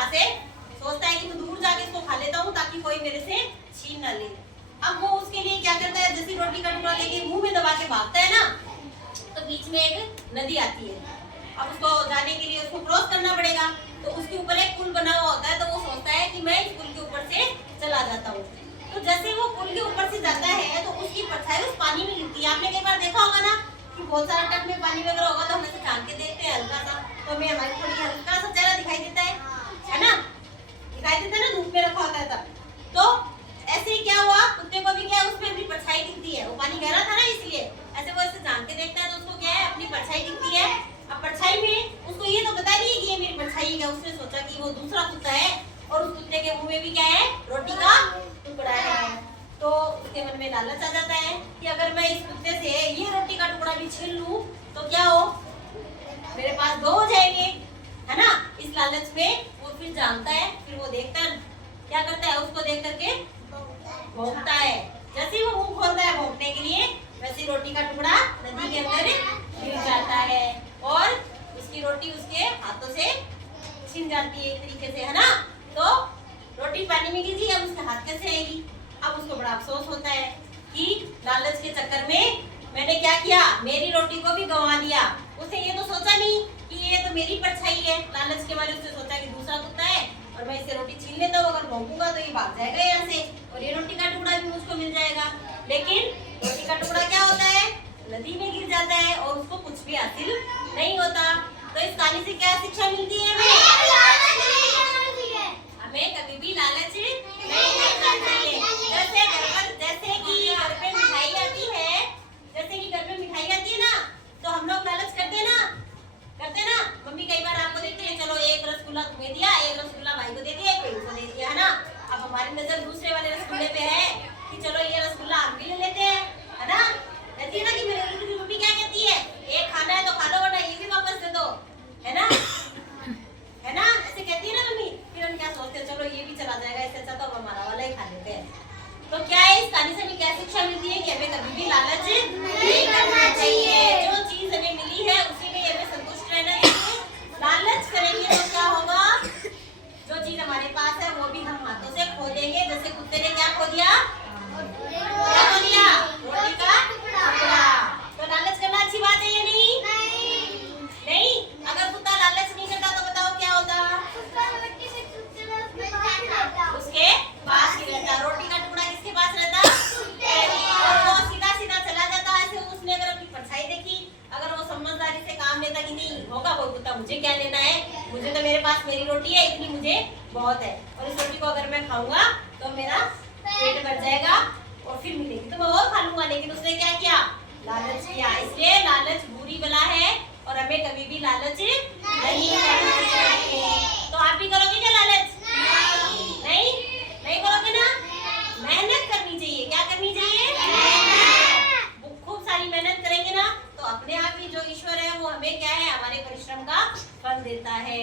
पास है, सोचता है कि मैं दूर जाके इसको खा लेता हूँ ताकि कोई मेरे से छीन ना ले। अब वो उसके लिए क्या करता है, जैसी रोटी का टुकड़ा लेके मुंह में दबा के भागता है ना, तो बीच में एक नदी आती है। अब उसको जाने के लिए उसको क्रॉस करना पड़ेगा, तो उसके ऊपर एक पुल बना हुआ होता है, तो वो सोचता है कि मैं इस पुल के ऊपर से चला जाता हूँ। तो जैसे वो पुल के ऊपर से जाता है तो उसकी परछाई उस पानी में गिरती है। आपने कई बार देखा होगा ना कि बहुत सारा टब में पानी वगैरह होगा तो हम ऐसे झांक के देखते हैं हल्का सा, तो हमें हमारी थोड़ी हल्का सा चेहरा दिखाई देता है ना, दिखाई देता है ना, धूप में रखा होता है तब। तो ऐसे ही क्या हुआ, कुत्ते को भी क्या उसमें अपनी परछाई दिखती है, वो पानी गहरा था ना इसलिए ऐसे वो ऐसे झांक के देखता है तो उसको क्या है अपनी परछाई दिखती है। अब परछाई में उसको ये तो पता नहीं है कि ये मेरी परछाई है, उसने सोचा कि वो दूसरा कुत्ता है और उस कुत्ते के मुंह में भी क्या है, रोटी का टुकड़ा है। तो उसके मन में लालच आ जाता है कि अगर मैं इस कुत्ते से ये रोटी का टुकड़ा भी छीन लूं तो क्या हो, मेरे पास दो हो जाएंगे, है ना। इस लालच में वो फिर जानता है, फिर वो देखता है क्या करता है, उसको देख करके भौंकता है। जैसे ही वो मुंह खोलता है भौंकने के लिए, वैसे रोटी का टुकड़ा नदी के अंदर गिर जाता है और उसकी रोटी उसके हाथों से छिन जाती है एक तरीके से, है ना। तो रोटी पानी में गिरी, अब उसके हाथ कैसे आएगी। अब उसको बड़ा अफसोस होता है कि लालच के चक्कर में मैंने क्या किया, मेरी रोटी को भी गंवा दिया। उसने ये तो सोचा नहीं कि ये तो मेरी परछाई है, लालच के मारे उसने सोचा कि दूसरा कुत्ता है और मैं इसे रोटी छीन लेता हूँ, अगर भौंकूंगा तो ये भाग जाएगा यहाँ से और ये रोटी का टुकड़ा भी मुझको मिल जाएगा। लेकिन रोटी का टुकड़ा क्या होता है, नदी में गिर जाता है और उसको कुछ भी हासिल नहीं होता। तो इस कहानी से क्या शिक्षा मिलती है हमें कभी भी लालच नहीं करना चाहिए। जैसे कि घर पे मिठाई आती है, जैसे कि घर में मिठाई आती है ना, तो हम लोग लालच करते ना। मम्मी कई बार आपको देते हैं, चलो एक रसगुल्ला तुम्हें दिया, एक रसगुल्ला भाई को दे दिया, एक बहन को दे दिया, है ना। अब हमारी नजर दूसरे वाले रसगुल्ले पे है कि चलो ये रसगुल्ला हम भी ले लेते हैं, है ना। कहती है ना कि मेरी मम्मी क्या कहती है, एक खाना है तो खा लो वरना ये भी वापस दे दो, है ना, है ना, ऐसे कहती है ना मम्मी। फिर हम क्या सोचते हैं, चलो ये भी चला जाएगा, इससे अच्छा तो हमारा वाला ही खा लेते हैं। तो क्या है इस कहानी से हमें क्या शिक्षा मिलती है कि हमें कभी भी लालच नहीं करना चाहिए। जो चीज हमें मिली है उसी में हमें संतुष्ट रहना चाहिए। लालच करेंगे तो क्या होगा, जो चीज हमारे पास है वो भी हम हाथों से खो देंगे। जैसे कुत्ते ने क्या खो दिया, क्या खो दिया, रोटी का टुकड़ा। तो लालच करना अच्छी बात है या नहीं? नहीं। अगर कुत्ता लालच नहीं करता तो बताओ क्या होता, उसके पास ही रहता। रोटी का टुकड़ा किसके पास रहता, और वो सीधा सीधा चला जाता। ऐसे उसने अगर अपनी परछाई देखी, अगर वो समझदारी से काम लेता कि नहीं होगा कोई कुत्ता, मुझे क्या लेना है, मुझे तो मेरे पास मेरी रोटी है, इतनी मुझे बहुत है और इस रोटी को अगर मैं खाऊंगा तो मेरा पेट भर जाएगा और फिर मिलेगी तो मैं और खा लूंगा। लेकिन उसने क्या किया, लालच किया। इसलिए लालच बुरी बला है और हमें कभी भी लालच नहीं करना चाहिए। तो आप भी करोगे क्या लालच? नहीं करोगे ना। मेहनत करनी चाहिए। क्या करनी चाहिए? खूब सारी मेहनत करेंगे ना तो अपने आप ही जो ईश्वर है वो हमें क्या है, हमारे परिश्रम का फल देता है।